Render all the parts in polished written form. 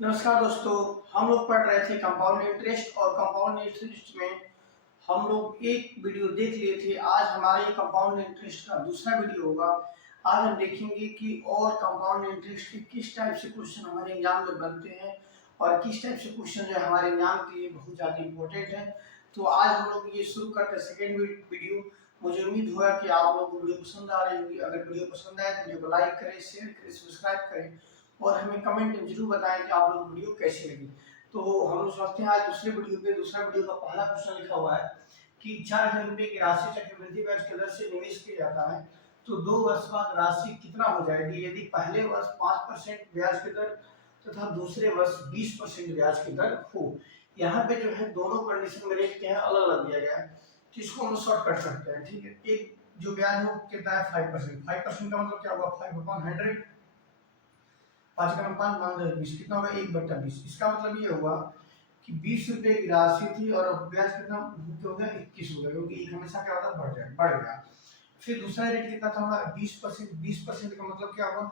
नमस्कार दोस्तों। हम लोग पढ़ रहे थे कंपाउंड इंटरेस्ट और कंपाउंड इंटरेस्ट में हम लोग एक वीडियो देख लिए थे। आज हमारे कंपाउंड इंटरेस्ट का दूसरा वीडियो होगा। आज हम देखेंगे कि और कंपाउंड इंटरेस्ट के किस टाइप से क्वेश्चन हमारे एग्जाम में बनते हैं और किस टाइप से क्वेश्चन जो है हमारे एग्जाम के लिए बहुत ज़्यादा इंपॉर्टेंट है। तो आज हम लोग ये शुरू करते हैं सेकेंड वीडियो। मुझे उम्मीद हुआ कि आप लोग को वीडियो पसंद आ रही होगी। अगर वीडियो पसंद आए तो वीडियो को लाइक करें, शेयर करें, सब्सक्राइब करें और हमें कमेंट में जरूर बताएं कि आप लोग वीडियो कैसी लगी। तो हम लोग समझते हैं आज दूसरे वीडियो पे। दूसरा वीडियो का पहला क्वेश्चन लिखा हुआ है कि 4,000 रुपए की राशि चक्रवृद्धि ब्याज के दर से निवेश किया जाता है तो 2 वर्ष बाद राशि कितना हो जाएगी यदि पहले वर्ष 5% ब्याज की दर तथा दूसरे वर्ष 20% ब्याज की दर हो। यहाँ पे जो है दोनों कंडीशन में रेट क्या है अलग अलग दिया गया है, तो इसको हम शॉर्ट कर सकते हैं। ठीक है, एक जो ब्याज है वो कितना है 5%। 5% का मतलब क्या होगा 5/100। 5 का 5 मान 10 20 कितना होगा 1/20। इसका मतलब ये हुआ कि 20 रुपए की राशि थी और अब ब्याज कितना हो गया 21 हो गया, क्योंकि एक हमेशा क्या होता है बढ़ गया। फिर दूसरा रेट कितना था हमारा 20%। 20% का मतलब क्या हुआ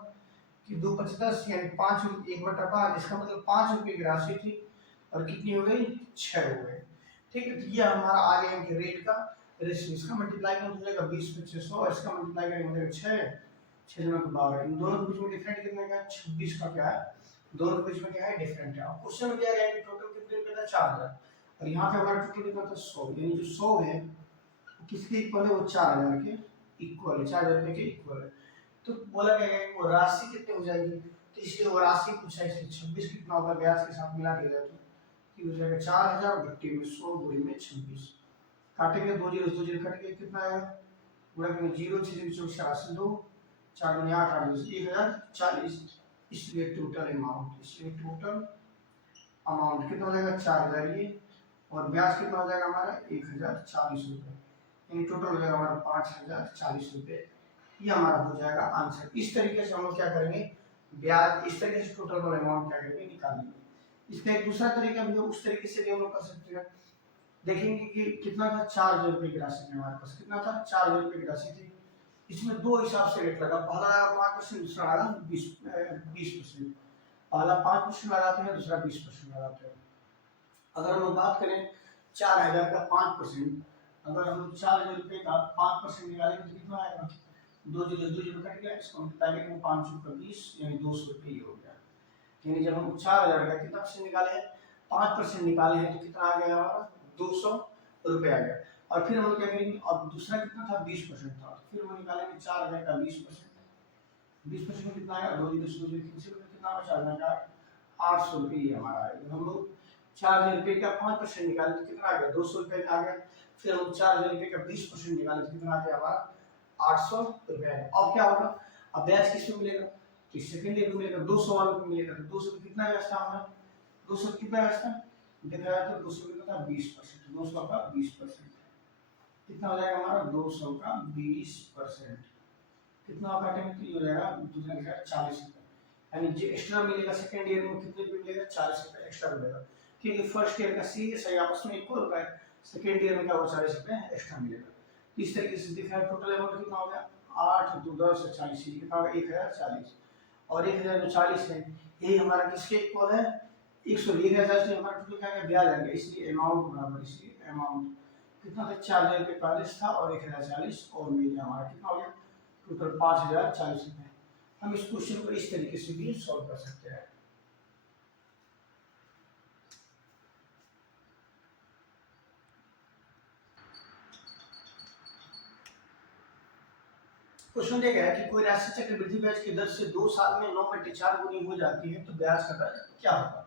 कि 2×10 यानी 5 1/5। इसका मतलब 5 रुपए की राशि थी और कितनी हो गई 6 हो गए। ठीक है, तो ये हमारा आ गया इनके रेट का रेशियो। इसका मल्टीप्लाई करें हो जाएगा 20 पे 600, इसका मल्टीप्लाई करें हो जाएगा 6 6 में 12। इन दोनों के बीच में डिफरेंट कितने का 26 का क्या है, दोनों के बीच में क्या है डिफरेंट है। और क्वेश्चन में दिया गया है कि टोटल कितने रुपए था 4,000 और यहाँ पे हमारा टोटल कितना था 100, यानी जो 100 है वो किसके इक्वल है, वो 4,000 के इक्वल है, 4,000 रुपए के इक्वल है। तो बोला गया है कि वो राशि कितनी हो जाएगी, तो इसलिए वो राशि पूछा है। इसलिए 26 कितना होगा ब्याज के साथ मिला के जाए तो हो जाएगा 4,000 भट्टी में 100 गुणे में 26। काटेंगे 2 जीरो कट के कितना आएगा, गुणा करेंगे 0 6 84 2 4 दूनी 8 8 1040। इसलिए टोटल अमाउंट कितना हो जाएगा 4,000 ये, और ब्याज कितना हो जाएगा हमारा 1,040 रुपये, यानी टोटल हो जाएगा हमारा 5,040 रुपये। ये हमारा हो जाएगा आंसर। इस तरीके से हम लोग क्या करेंगे ब्याज, इस तरीके से टोटल अमाउंट क्या करेंगे निकालेंगे। इसका एक दूसरा तरीका भी है, उस तरीके से भी हम लोग कर सकते हैं। देखेंगे कि कितना था 4,000 रुपये की राशि थी हमारे पास, कितना था 4,000 रुपये की राशि थी। इसमें दो हिसाब से रेट लगा, पहला लगा 5%, दूसरा लगा 20%। पहला 5% लगाते हैं, दूसरा 20% लगाते हैं। अगर हम लोग बात करें 4,000 का 5%, अगर हम लोग 4,000 रुपये का 5% निकालेंगे तो कितना आएगा, 2 जीरो कट गया, इसको मल्टीप्लाई करेंगे 5 का 20 यानी 200 रुपये हो गया। यानी जब हम 4,000 का कितना परसेंट निकाले हैं 5% निकाले हैं तो कितना आ गया हमारा 200 रुपये आ गया। और फिर हम लोग क्या करेंगे, अब दूसरा कितना था 20% था, तो फिर हम निकालेंगे 4,000 का 20%। 20% में कितना आएगा 2 जीरो से 2 जीरो कितना बचा 800 रुपये हमारा आएगा। हम लोग 4,000 रुपये का 5% निकाले तो कितना आ गया 200 रुपये आ गया। फिर हम 4,000 रुपये का 20% निकाले तो कितना आ गया हमारा 800 रुपये आएगा। अब क्या होगा, अब ब्याज किसमें मिलेगा, तो सेकंड ईयर में मिलेगा 200 वाले में मिलेगा। तो 200 में कितना ब्याज था हमारा, 200 कितना ब्याज था देखा जाए तो 200 कितना था 20%, 200 का 20% कितना हो जाएगा हमारा 200 का 20% कितना काटेंगे तो ये हो जाएगा दूसरा के साथ 40 रुपये। यानी जो एक्स्ट्रा मिलेगा सेकंड ईयर में कितने रुपये मिलेगा 40 रुपये एक्स्ट्रा मिलेगा, क्योंकि फर्स्ट ईयर का सी सही आपस में इक्वल होता है, सेकंड ईयर में क्या होगा 40 रुपये एक्स्ट्रा मिलेगा। तो इस तरीके से दिखा है टोटल अमाउंट कितना हो गया 8 2 10 40 कितना होगा 1,040 और 1,040 है यही हमारा किसके इक्वल है 100 से हमारा टोटल क्या है ब्याज आ गया, इसलिए अमाउंट बराबर, इसलिए अमाउंट कितना था 4,000 रुपये 40 था और 1,040 और मिल गया हमारा कितना हो गया टोटल 5,040 रुपये। हम इस क्वेश्चन को इस तरीके से भी सॉल्व कर सकते हैं। क्वेश्चन दिया गया है कि कोई राशि चक्रवृद्धि ब्याज की दर से 2 साल में 9/4 गुनी हो जाती है तो ब्याज का दर क्या होगा।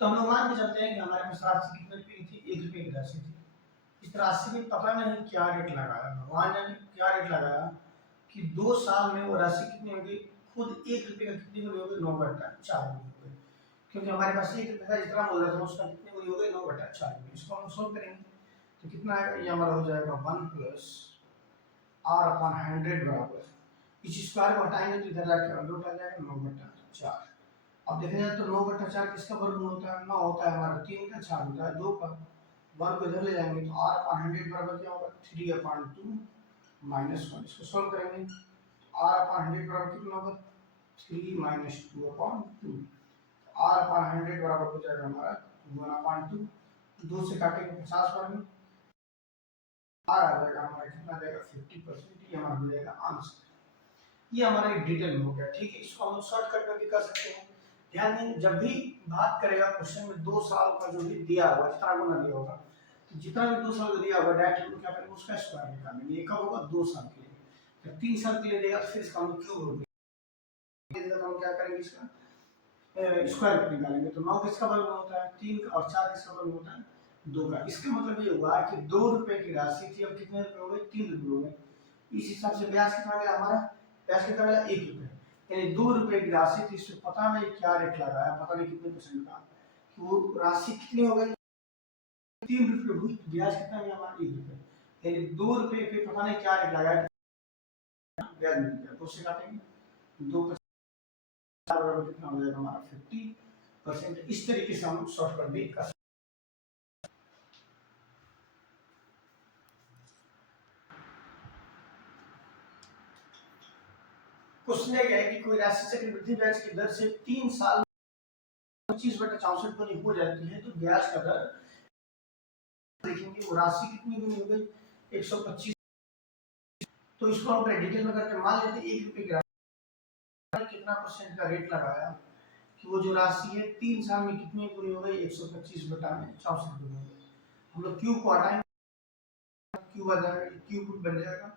तो हम लोग मान के चलते हैं कि हमारे पास राशि कितने रुपये की थी 1 रुपये की राशि थी। इस राशि में पता नहीं क्या रेट लगाया, भगवान ने क्या रेट लगाया कि 2 साल में वो राशि कितनी होगी, खुद 1 रुपये का कितनी गुनी होगी 9/4 गुनी होगी, क्योंकि हमारे पास 1 रुपये का जितना मूल्य था उसका कितनी गुनी हो गई 9/4 गुनी। इसको हम सोल्व करेंगे तो कितना आएगा, ये हमारा हो जाएगा 1 प्लस r/100 बराबर इस स्क्वायर को हटाएंगे तो इधर जाके रूट आ जाएगा 9/4। अब देखा जाए तो 9/4 किसका वर्गमूल होता है, 9 होता है हमारा 3 का, 4 होता है 2 का, 1 को इधर ले जाएंगे तो r/100 बराबर क्या होगा 3/2 माइनस 1। इसको सोल्व करेंगे r/100 बराबर कितना होगा 3 - 2/2। आर अपान 100 बराबर हो जाएगा हमारा 1/2, 2 से काटेंगे 50 बार में आर आ जाएगा हमारा कितना आ जाएगा 50%। ये हमारा हो जाएगा आंसर। ये हमारा एक डिटेल में हो गया, ठीक है। इसको हम शॉर्टकट में भी कर सकते हैं। ध्यान दें, जब भी बात करेगा क्वेश्चन में 2 साल का जो भी दिया होगा, जितना गुना दिया होगा, तो जितना भी 2 साल का दिया होगा डायरेक्ट हम क्या करेंगे, उसका स्क्वायर निकालेंगे। ये कब होगा, 2 साल के लिए। जब 3 साल के लिए देगा तो फिर इसका हम क्यूब होगा, तो हम क्या करेंगे, इसका स्क्वायर रूट निकालेंगे। तो 9 किसका वर्ग होता है, 3 का, और 4 किसका वर्ग होता है, 2 का। इसका मतलब ये हुआ कि 2 रुपए की राशि थी, अब कितने रुपए हो गए, 3 रुपए हो गए। इस हिसाब से ब्याज कितना गया हमारा, ब्याज कितना गया, 1 रुपए। यानी 2 रुपए की राशि थी, इसमें पता नहीं क्या रेट लगाया, पता नहीं कितने परसेंट का, कि वो राशि कितनी हो गई, 3 रुपए हुई, तो ब्याज कितना गया हमारा, 1 रुपए। यानी 2 रुपए पे पता नहीं क्या रेट लगाया, ब्याज मिल गया। तो उससे काटेंगे 2 बराबर कितना हो जाएगा हमारा 50%। इस तरीके से हम शॉर्टकट भी कर सकते हैं। क्वेश्चन ये है कि कोई राशि चक्रवृद्धि ब्याज की दर से 3 साल 25/64 गुनी हो जाती है, तो ब्याज का दर देखेंगे वो राशि कितनी गुनी हो गई, 125। तो इसको हम डिटेल में करके मान लेते हैं 1 रुपए की राशि कितना परसेंट का रेट लगाया, कि वो जो राशि है 3 साल में कितनी गुनी हो गई, 125/64 गुनी हो गई। हम लोग क्यूब को हटाएंगे, क्यूब आ जाएगा, क्यूब रूट बन जाएगा,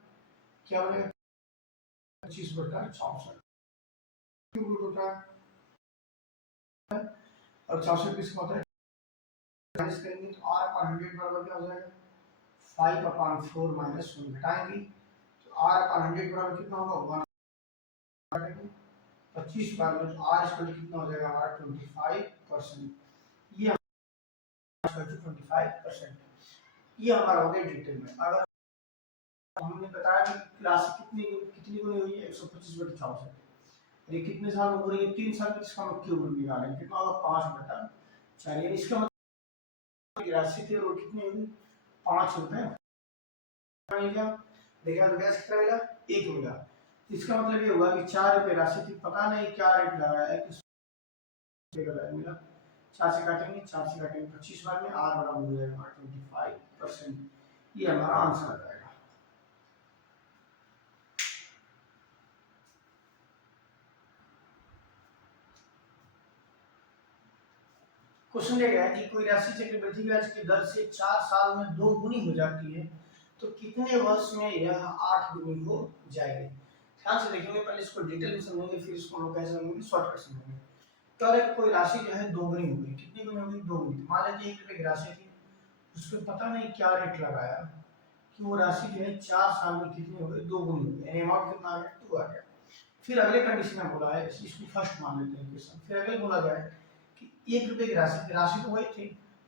क्या बनेगा, 25/64 क्यूब रूट होता है, और 64 किसका होता है, माइनस करेंगे तो r अपान 100 बराबर क्या हो जाएगा, 5/4 माइनस 1 घटाएंगे तो r अपान 100 बराबर कितना होगा, 1 घटाएंगे 25 बार में, तो r इक्वल कितना हो जाएगा हमारा 25%। ये हमारा 25%। ये हमारा हो गया डिटेल में। अगर हमने बताया कि राशि कितनी गुनी हुई है, 125/64, ये कितने साल में हो रही है, 3 साल में, इसका हम क्यूब रूट निकालेंगे, कितना होगा 5/4। यानी इसका मतलब कि राशि थी वो कितनी होगी, 5 रुपए मिल गया। देखा तो ब्याज कितना मिला, 1 मिला। इसका मतलब ये हुआ कि 4 रुपए राशि थी, पता नहीं क्या रेट लगाया है, किस रुपए का ब्याज मिला। 4 से काटेंगे, 4 से काटेंगे 25 बार में, r बराबर हो जाएगा 25%। ये हमारा आंसर आ जाएगा। क्वेश्चन ये है कि कोई राशि चक्रवृद्धि ब्याज की दर से 4 साल में 2 गुनी हो जाती है, तो कितने वर्ष में यह 8 गुनी हो जाएगी। ध्यान से देखेंगे, पहले इसको डिटेल में समझेंगे, फिर इसको हम कैसे समझेंगे, शॉर्टकट समझेंगे। तो अगर कोई राशि जो है 2 गुनी हो गई, कितनी गुनी हो गई, 2 गुनी। मान लीजिए 1 रुपए की राशि थी, उसको पता नहीं क्या रेट लगाया, कि वो राशि जो है 4 साल में कितनी हो गई, 2 गुनी हो गई। यानी अमाउंट कितना आ गया, 2 आ गया। फिर अगले कंडीशन में बोला है, इसको फर्स्ट मान लेते हैं क्वेश्चन। फिर अगले बोला गया है कि 1 रुपए की राशि तो वही थी,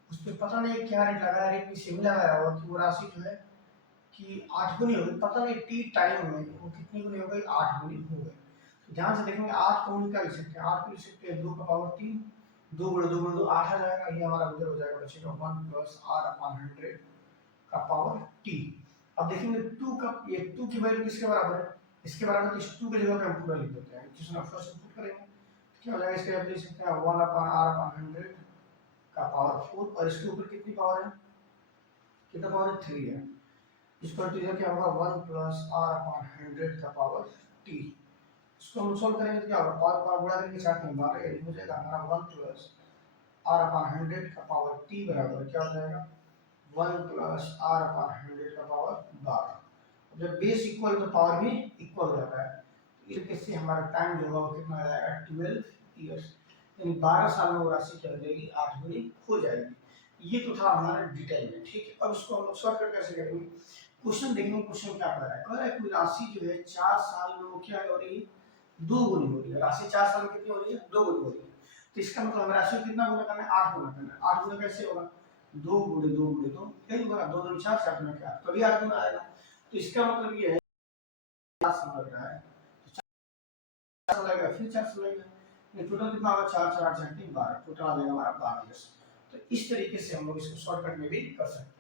उस पर पता नहीं क्या रेट लगाया, रेट भी सेम लगाया होगा, कि वो राशि जो है कि 8 गुनी हो गई, पता नहीं टी टाइम में वो कितनी गुनी हो गई, 8 गुनी हो गई। तो ध्यान से देखेंगे 8 को हम क्या लिख सकते हैं, 8 को लिख सकते हैं 2 का पावर 3, 2 गुणे 2 गुणे 2 8 आ जाएगा। ये हमारा उधर हो जाएगा, बचेगा 1 प्लस r अपान 100 का पावर t। अब देखेंगे 2 का, ये 2 की वैल्यू किसके बराबर है, इसके बराबर। तो इस 2 की जगह पे हम पूरा लिख देते हैं, जिसमें फर्स्ट पुट करेंगे क्या हो जाएगा, इसके आप लिख सकते हैं 1 अपान r अपान 100 का पावर 4, और इसके ऊपर कितनी पावर है, कितना पावर है, 3 है। इस पर तो क्या होगा 1 प्लस r अपान 100 का पावर t। इसको हम सॉल्व करेंगे तो क्या होगा, पावर पावर गुणा करेंगे 4 में 12, ये हो जाएगा हमारा 1 प्लस r अपान 100 का पावर t बराबर क्या हो जाएगा, 1 प्लस r अपान 100 का पावर 12। जब बेस इक्वल तो पावर भी इक्वल हो जाता है। तो इस केस से हमारा टाइम जो होगा वो कितना आ जाएगा, 12 इयर्स। यानी 12 साल में वो राशि क्या हो जाएगी, 8 गुनी हो जाएगी। ये तो था हमारा डिटेल में, ठीक है। अब इसको हम लोग शॉर्टकट कैसे करेंगे, क्वेश्चन देखेंगे, क्वेश्चन क्या कर रहा है, कह रहा है कोई राशि जो है 4 साल में वो क्या हो रही है, 2 गुनी हो रही है। राशि 4 साल में कितनी हो रही है, 2 गुनी हो रही है। तो इसका मतलब हमें राशि कितना गुना करना है, 8 गुना करना है। 8 गुना कैसे होगा, 2 गुणे 2 गुणे 2, फिर गुना 2 2 4 7 में क्या, तभी 8 गुना आएगा। तो इसका मतलब ये है 4 साल लग रहा है, तो 4 साल लगेगा, फिर 4 साल लगेगा। ये टोटल कितना होगा, 4 4 8 6 12, टोटल आ जाएगा हमारा 12 इयर्स। तो इस तरीके से हम लोग इसको शॉर्टकट में भी कर सकते हैं।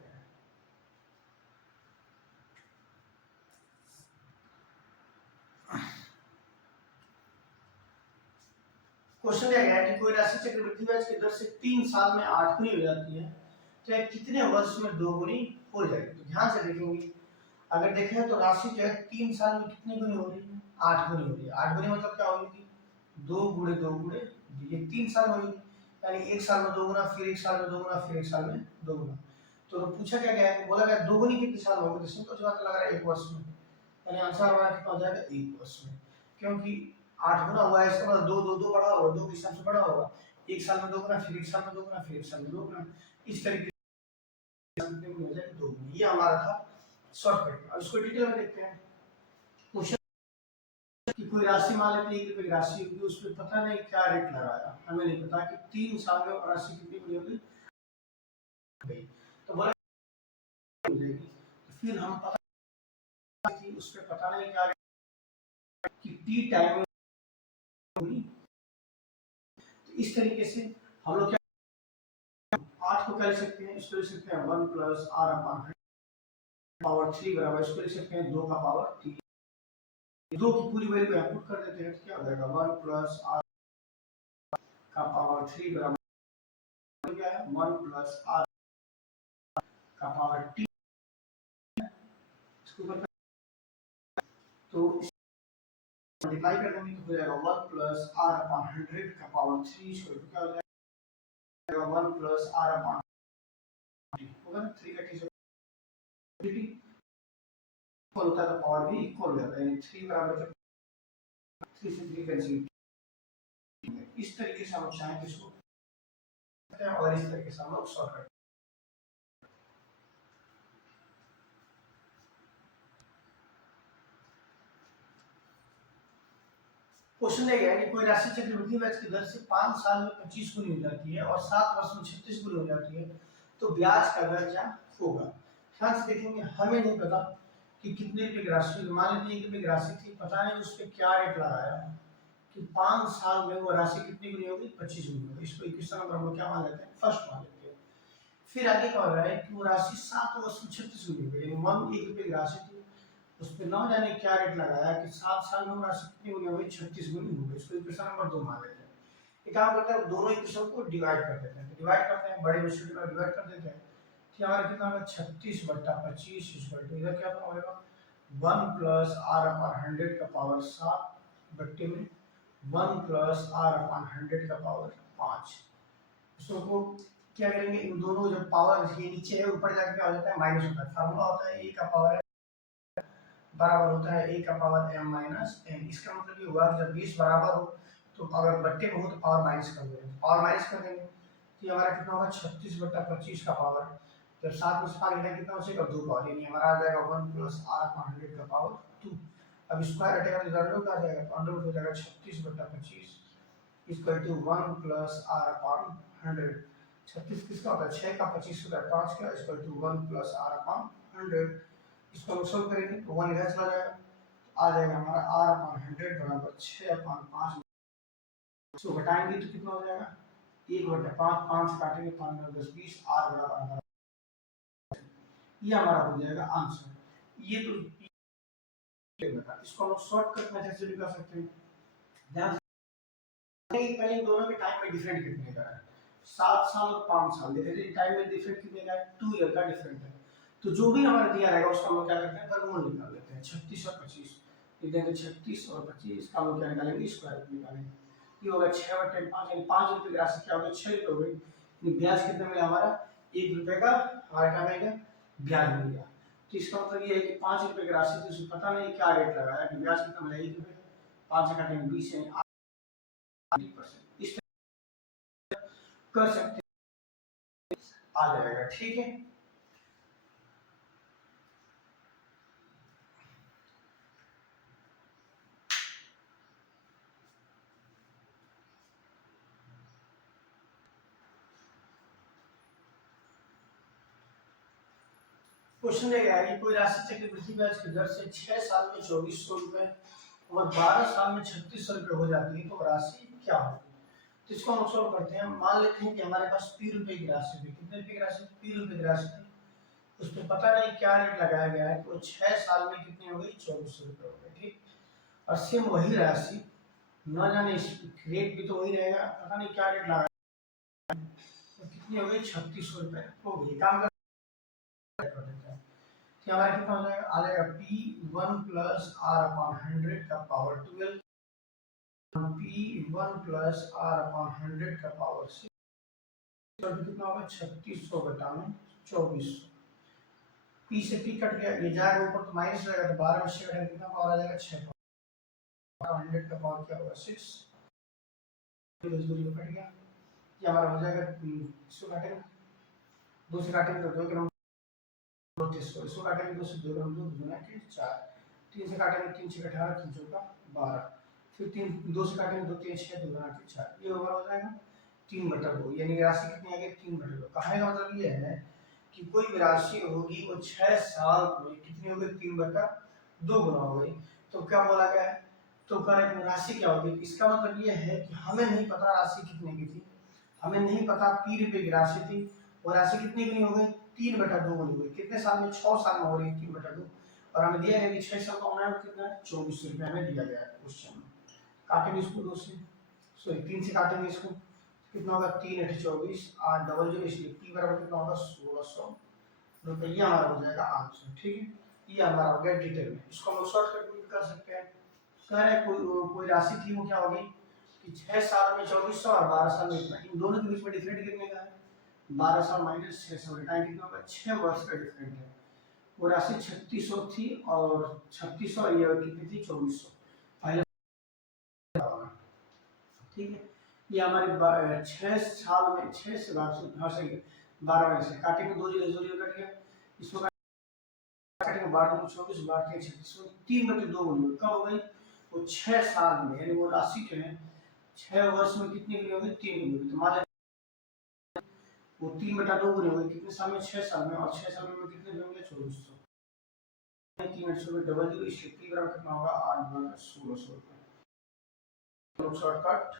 क्वेश्चन दिया गया है कि कोई राशि चक्रवृद्धि ब्याज की दर से 3 साल में 8 गुनी हो जाती है, तो यह कितने वर्ष में 2 गुनी हो जाएगी? तो ध्यान से देखेंगे, अगर देखें तो राशि जो है 3 साल में कितनी गुनी हो रही है? 8 गुनी हो रही है। 8 गुनी मतलब क्या होगी? 2 गुणे 2 गुणे, ये 3 साल होगी, यानी एक साल में 2 गुना, फिर एक साल में 2 गुना, फिर एक साल में 2 गुना। तो पूछा क्या गया है? बोला गया 2 गुनी कितने साल में होगी? तो सिंपल सी बात लग रहा है 1 वर्ष में, यानी आंसर हमारा कितना हो जाएगा? 1 वर्ष में, क्योंकि 8 गुना हुआ है, इसका मतलब 2 2 2 बड़ा होगा, 2 के हिसाब से बड़ा होगा। एक साल में 2 गुना, फिर एक साल में 2 गुना, फिर एक साल में 2 गुना, इस तरीके से कितने गुना हो जाएगा? 2 गुना। ये हमारा था शॉर्टकट। अब इसको डिटेल में देखते हैं। क्वेश्चन कि कोई राशि मान लेते हैं 1 रुपए की राशि होगी, उस पर पता नहीं क्या रेट लगाया, हमें नहीं पता कि 3 साल में राशि कितनी गुनी होगी, तो बोला हो जाएगी। तो फिर हम पता कि उस पर पता नहीं क्या रेट कि टी टाइम में होगी। तो इस तरीके से हम लोग क्या 8 को क्या लिख सकते हैं? इसको लिख सकते हैं 1 प्लस आर अपॉन पावर 3 बराबर, इसको लिख सकते हैं 2 का पावर 3। 2 की पूरी वैल्यू को पुट कर देते हैं तो क्या हो जाएगा? 1 प्लस आर का पावर 3 बराबर क्या है? 1 प्लस आर का पावर t। इसको ऊपर तो मल्टीप्लाई कर देंगे तो हो जाएगा 1 प्लस आर अपॉन 100 का पावर 3, इसको क्या हो जाएगा? 1 प्लस आर अपॉन होगा ना, 3 का t इक्वल होता है तो पावर भी इक्वल हो जाता है, यानी 3 बराबर 3 से 3 कैंसिल। इस तरीके से हम चाहें तो इसको और इस तरीके से हम लोग सॉल्व करते हैं। क्वेश्चन दिया गया है कि कोई राशि चक्रवृद्धि ब्याज की दर से 5 साल में 25 गुनी हो जाती है और 7 वर्ष में 36 गुनी हो जाती है, तो ब्याज का दर क्या होगा? ध्यान से देखेंगे, हमें नहीं पता कि कितने रुपए की राशि, मान लीजिए 1 रुपए की राशि थी, पता नहीं उस पर क्या रेट लगाया कि 5 साल में वो राशि कितनी गुनी होगी? 25 गुनी होगी। इसको इक्वेशन नंबर हम क्या मान लेते हैं? फर्स्ट मान लेते हैं। फिर आगे क्या हो रहा है कि वो राशि 7 वर्ष में 36 गुनी हो गई, यानी 1 रुपए की राशि थी, उस पे ना जाने क्या रेट लगाया कि 7 साल में वो राशि कितनी गुनी हो गई? 36 गुनी हो गई। इसको इक्वेशन नंबर 2 मान लेते हैं। ये काम करते हैं, दोनों इक्वेशन को डिवाइड कर देते हैं। डिवाइड करते हैं, बड़े में छोटे में डिवाइड कर देते हैं, कि हमारा कितना होगा? 36 बट्टा 25 इक्वल टू इधर क्या होगा? 1 प्लस आर अपॉन 100 का पावर 7 बट्टे में 1 प्लस आर अपॉन 100 का पावर 5। इसको क्या करेंगे? इन दोनों जब पावर ये नीचे है, ऊपर जाके क्या हो जाता है? माइनस होता है। फार्मूला होता है a का पावर बराबर होता है a का पावर m माइनस n। इसका मतलब ये हुआ कि जब 20 बराबर हो तो अगर बट्टे में हो तो पावर माइनस कर देंगे, पावर माइनस कर देंगे तो ये हमारा कितना होगा? 36 बट्टा 25 का पावर, जब 7 में से 5 घटा कितना बचेगा? 2 पावर, यानी हमारा आ जाएगा 1 प्लस आर अपॉन 100 का पावर 2। अब स्क्वायर हटेगा तो अंडर रूट आ जाएगा, तो अंडर रूट हो जाएगा 36 बट्टा 25 equal to 1 plus R upon 100। 36 किसका होता है? 6 का, 25 होता है 5 का, equal to 1 plus R upon 100। इसको हम सॉल्व करेंगे तो 1 इधर चला जाएगा, आ जाएगा हमारा r अपॉन 100 बराबर 6 अपॉन 5। इसको घटाएंगे तो कितना हो जाएगा? 1 बटा 5, 5 से काटेंगे 5 9 10 20, r बराबर हमारा ये हमारा हो जाएगा आंसर। ये तो इसको हम शॉर्टकट मेथड से भी कर सकते हैं। ध्यान से पहले दोनों के टाइम में डिफरेंट कितने का है? 7 साल और 5 साल, देखिए टाइम में डिफरेंट कितने का है? 2 ईयर का डिफरेंट है। तो जो भी हमारा दिया रहेगा उसका हम लोग क्या करते हैं? वर्गमूल निकाल लेते हैं। 36 और 25 इधर 36 और 25 का हम लोग क्या निकालेंगे? स्क्वायर रूट निकालेंगे। ये होगा 6 बटे 5, यानी 5 रुपए की राशि क्या होगी? 6 रुपए हो गई। यानी ब्याज कितना मिला हमारा? 1 रुपए का हमारा क्या मिलेगा? ब्याज मिल गया। तो इसका मतलब ये है कि 5 रुपए की राशि थी, उसमें पता नहीं क्या रेट लगाया कि ब्याज कितना मिला? 1 रुपए। 5 से काटेंगे 20, यानी 8%। इस कर सकते आ जाएगा, ठीक है। क्वेश्चन दिया गया है कि कोई राशि चक्रवृद्धि ब्याज की दर से 6 साल में 2400 रुपए और 12 साल में 3600 रुपए हो जाती है, तो राशि क्या होगी? तो इसको हम सॉल्व करते हैं। मान लेते हैं कि हमारे पास पी रुपए की राशि थी। कितने रुपए की राशि? पी रुपए की राशि थी, उस पर पता नहीं क्या रेट लगाया गया है, तो 6 साल में कितनी हो गई? 2400 रुपए हो गई, ठीक। और सेम वही राशि न जाने इस रेट भी तो वही रहेगा, पता नहीं क्या रेट लगा। तो कितनी हो गई 3600 रुपये हो गई। काम कर देते हैं कि हमारा कितना हो जाएगा, आ जाएगा P1 प्लस आर अपॉन 100 का power 12, P1 plus R upon 100 का पावर 6, तो कितना होगा 3600 बटा में 2400। P से P कट गया, ये जाएगा ऊपर तो माइनस रहेगा, तो 12 में 6 घटाएंगे कितना पावर आ जाएगा 6 पावर, 100 का पावर क्या होगा 6, तो कट गया। ये हमारा हो जाएगा, इसको काटेंगे, 2 से काटेंगे तो 2 के नंबर 32, इसको काटेंगे 2 से 2 के नंबर 2 गुना के 4, 3 से काटेंगे 3 6 18, 3 चौका 12, फिर 3 2 से काटेंगे 2 3 6 2 गुना के 4, ये ओवर हो जाएगा 3/2, यानी राशि कितनी आ गई 3/2। कहने का मतलब ये है कि कोई भी राशि होगी वो 6 साल में कितनी हो गई 3/2 गुना हो गई। तो क्या बोला गया है, तो करेक्ट राशि क्या होगी, इसका मतलब ये है कि हमें नहीं पता राशि कितने की थी, हमें नहीं पता P रुपए की राशि थी, और राशि कितनी की हो गई 3/2 गुनी हुई, कितने साल में 6 साल में हो रही है 3/2, और हमें दिया है कि 6 साल का होना है, कितना है 2400 रुपये हमें दिया गया है क्वेश्चन में। काटेंगे इसको 2 से, सॉरी 3 से काटेंगे इसको, कितना होगा 3 8 24 8 डबल 0, इसलिए P बराबर कितना होगा 1600 रुपये हमारा हो जाएगा आंसर। ठीक है, ये हमारा हो गया डिटेल में, इसको हम शॉर्टकट में कर सकते हैं। कह रहे हैं कोई राशि थी, वो क्या होगी कि 6 साल में 2400 और 12 साल में इतना, इन दोनों के बीच में डिफरेंट कितने का है 12 साल माइनस 600, टाइम कितना होगा 6 वर्ष का डिफरेंट है। वो राशि 3600 थी और 3600, और ये कितनी थी 2400 पहले। ठीक है, ये हमारे 6 साल में 6 से 12, हाँ सही है 12 में से काटेंगे 2 0 0 कट गया, इसको काटेंगे 12 24 12 36, 3/2 गुनी कब हो गई, वो 6 साल में, यानी वो राशि जो है 6 वर्ष में कितनी गुनी होगी 3 गुनी होगी। तो मान वो 3/2 गुनी होगी कितने साल में 6 साल में, और 6 साल में कितने होंगे 2400, 3 800 में डबल 0, इसलिए P बराबर कितना होगा 8 12 1600 रुपये। शॉर्टकट